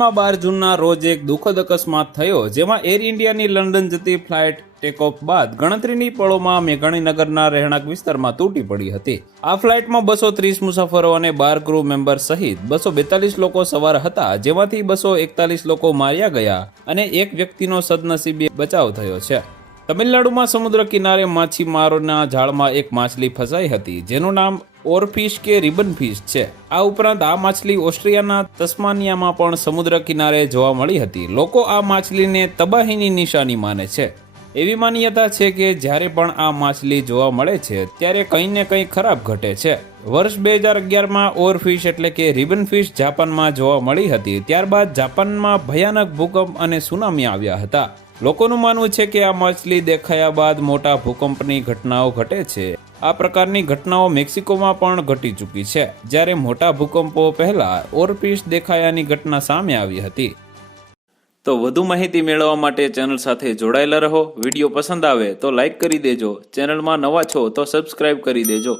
અમદાવાદમાં 12 જૂનના રોજ એક દુઃખદ અકસ્માત થયો, જેમાં એર ઇન્ડિયાની લંડન જતી ફ્લાઇટ ટેકઓફ બાદ ગણતરીની પળોમાં મેઘાણીનગરના રહેણાંક વિસ્તારમાં તૂટી પડી હતી. આ ફ્લાઇટમાં 230 મુસાફરો અને 12 ક્રૂ મેમ્બર સહિત 242 લોકો સવાર હતા, જેમાંથી 241 લોકો માર્યા ગયા અને એક વ્યક્તિનો સદનસીબે બચાવ થયો છે. તમિલનાડુમાં સમુદ્ર કિનારે માછીમારોના જાળમાં એક માછલી ફસાઈ હતી, જેનું નામ ઓરફિશ કે રિબન ફિશ છે. આ ઉપરાંત આ માછલી ઓસ્ટ્રિયાના તસ્માનિયામાં પણ સમુદ્ર કિનારે જોવા મળી હતી. લોકો આ માછલીને તબાહીની નિશાની માને છે. એવી માન્યતા છે કે જ્યારે પણ આ માછલી જોવા મળે છે ત્યારે કંઈ ને કંઈ ખરાબ ઘટે છે. વર્ષ 2011માં ઓરફિશ એટલે કે રિબન ફિશ જાપાનમાં જોવા મળી હતી. ત્યારબાદ જાપાનમાં ભયાનક ભૂકંપ અને સુનામી આવ્યા હતા. લોકોનું માનવું છે કે આ માછલી દેખાયા બાદ મોટા ભૂકંપની ઘટનાઓ ઘટે છે. આ પ્રકારની ઘટનાઓ મેક્સિકોમાં પણ ઘટી ચૂકી છે, જ્યારે મોટા ભૂકંપો પહેલા ઓરફિશ દેખાયાની ઘટના સામે આવી હતી. તો વધુ માહિતી મેળવવા માટે ચેનલ સાથે જોડાયેલા રહો. વિડીયો પસંદ આવે તો લાઈક કરી દેજો. ચેનલમાં નવા છો તો સબસ્ક્રાઇબ કરી દેજો.